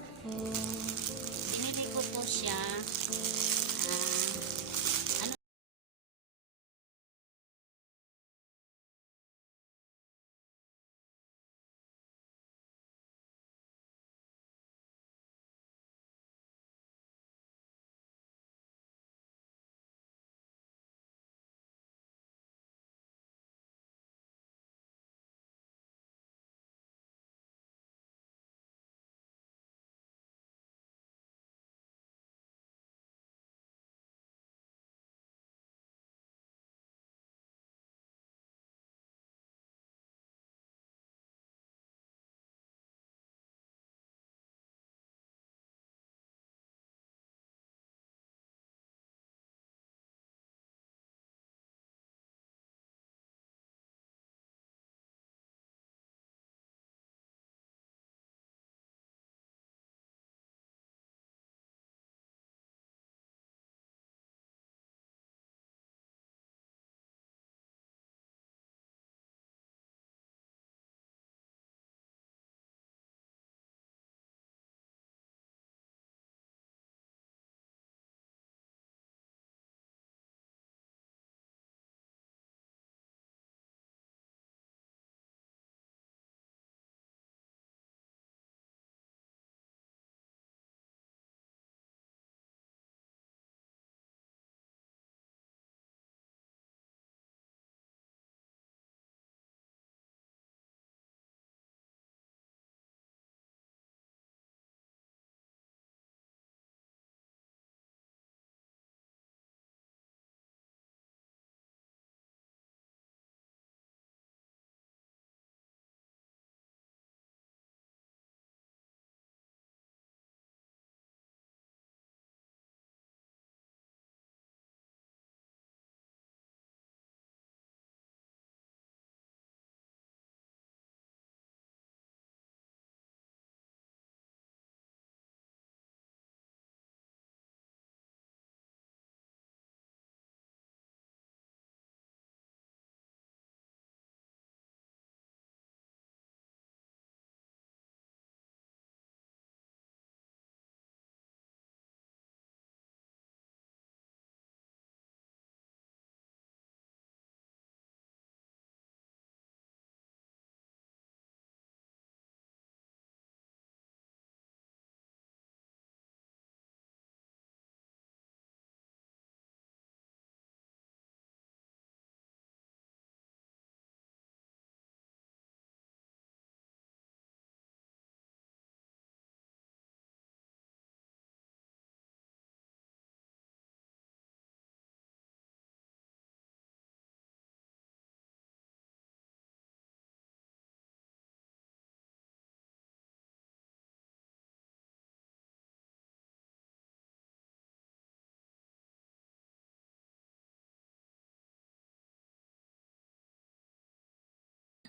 pa,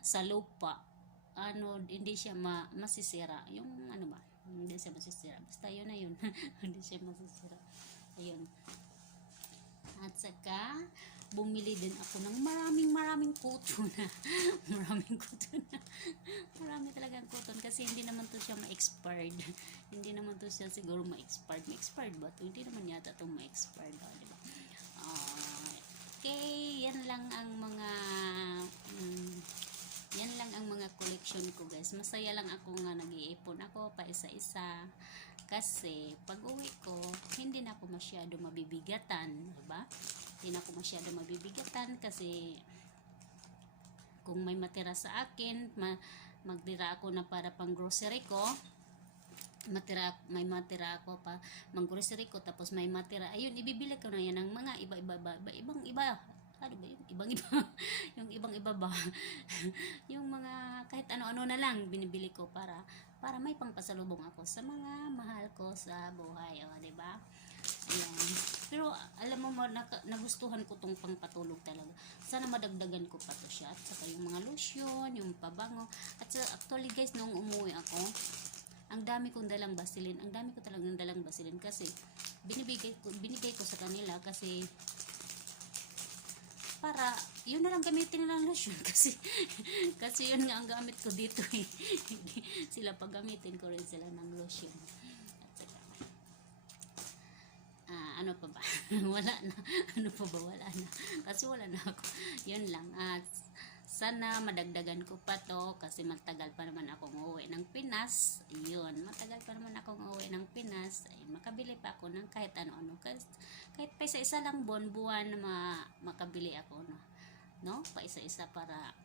sa lupa ano hindi siya ma masisira. Yung ano ba? Hindi siya masisira. Basta yun na yun. Hindi siya masisira. Ayun. At saka bumili din ako ng maraming maraming cotton maraming cotton marami talagang cotton kasi hindi naman to siya ma-expired. Hindi naman to siya siguro ma-expired. Ma-expired ba to? Hindi naman yata to ma-expired ba? Diba Ah, okay. Yan lang ang mga mm, yan lang ang mga guys. Masaya lang ako nga nag-iipon ako pa isa-isa. Kasi pag uwi ko, hindi na ako masyado mabibigatan. Diba? Hindi na ako masyado mabibigatan kasi kung may matira sa akin, ma- magtira ako na para pang grocery ko, matira may matira ako pa mang grocery ko tapos may matira ayun ibibili ko na yan ng mga iba-iba ba, ba- ibang iba ano ba yung ibang iba yung ibang iba ba yung mga kahit ano-ano na lang binibili ko para para may pangpasalubong ako sa mga mahal ko sa buhay o di ba Ayan. Pero alam mo, naka- nagustuhan ko tong pangpatulog talaga. Sana madagdagan ko pa to siya. At saka yung mga lotion, yung pabango. At sa, actually guys, nung umuwi ako, ang dami kong dalang basilin. Ang dami ko talagang dalang basilin kasi binibigay ko, binigay ko sa kanila kasi para yun na lang gamitin nilang lotion kasi kasi yun nga ang gamit ko dito eh. Sila paggamitin ko rin sila ng lotion. At ah, ano pa ba? wala na. Ano pa ba? Wala na. Kasi wala na ako. Yun lang. At sana madagdagan ko pa to kasi matagal pa naman akong uuwi ng Pinas. Yun, matagal pa naman akong uuwi ng Pinas. Ay, makabili pa ako ng kahit ano-ano. Kahit, kahit pa isa-isa lang buwan-buwan ma- makabili ako. No? no? Pa isa-isa para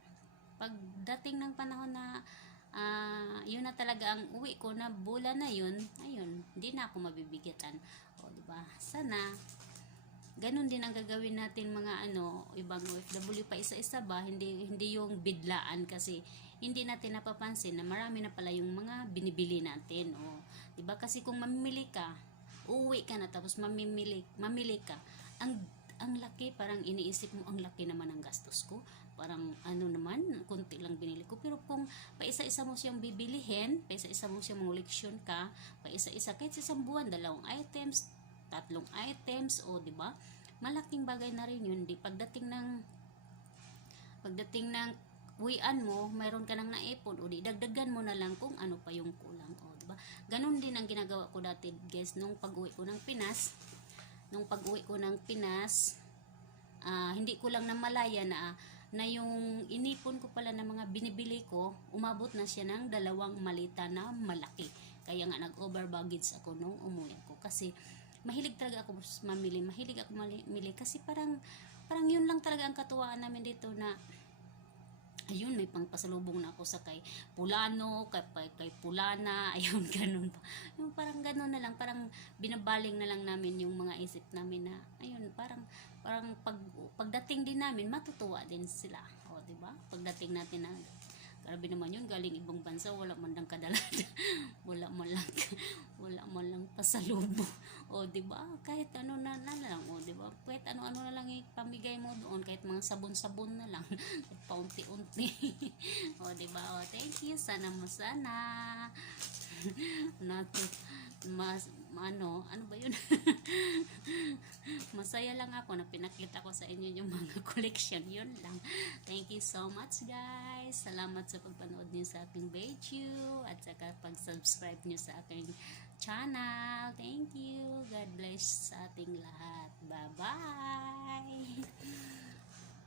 pagdating ng panahon na ah, yun na talaga ang uwi ko na bulan na yun, ayun, hindi na ako mabibigatan. O, di ba? Sana ganun din ang gagawin natin mga ano, ibang OFW pa isa-isa ba, hindi hindi yung bidlaan kasi hindi natin napapansin na marami na pala yung mga binibili natin. O, 'di ba? Kasi kung mamimili ka, uuwi ka na tapos mamimili, mamili ka, ang ang laki parang iniisip mo ang laki naman ang gastos ko parang ano naman konti lang binili ko pero kung pa isa-isa mo siyang bibilihin pa isa-isa mo siyang manguleksyon ka pa isa-isa kahit sa isang buwan dalawang items tatlong items o di ba malaking bagay na rin yun di pagdating ng pagdating ng uwian mo mayroon ka nang naipon o di dagdagan mo na lang kung ano pa yung kulang o di ba ganun din ang ginagawa ko dati guys nung pag-uwi ko ng Pinas nung pag-uwi ko ng Pinas ah, hindi ko lang namalaya na na yung inipon ko pala ng mga binibili ko, umabot na siya ng dalawang malita na malaki. Kaya nga nag-over baggage ako nung umuwi ako. Kasi mahilig talaga ako mamili. Mahilig ako mamili kasi parang parang yun lang talaga ang katuwaan namin dito na ayun, may pangpasalubong na ako sa kay Pulano, kay, kay, kay Pulana, ayun, ganun pa. Yung parang ganun na lang, parang binabaling na lang namin yung mga isip namin na, ayun, parang, parang pag, pagdating din namin, matutuwa din sila. O, di ba? Pagdating natin na, grabe naman yun, galing ibang bansa, wala man lang kadala, wala man lang, wala man lang pasalubong. O, di ba? Kahit ano na, na lang, o, di ba? Kahit ano-ano na lang ipamigay mo doon, kahit mga sabon-sabon na lang, kahit paunti-unti. o, di ba? O, thank you. Sana mo sana. Nato, mas, ano, ano ba yun? Masaya lang ako na pinakita ko sa inyo yung mga collection. Yun lang. Thank you so much, guys. Salamat sa pagpanood niyo sa aking video at saka pag-subscribe niyo sa aking channel. Thank you. God bless sa ating lahat. Bye-bye.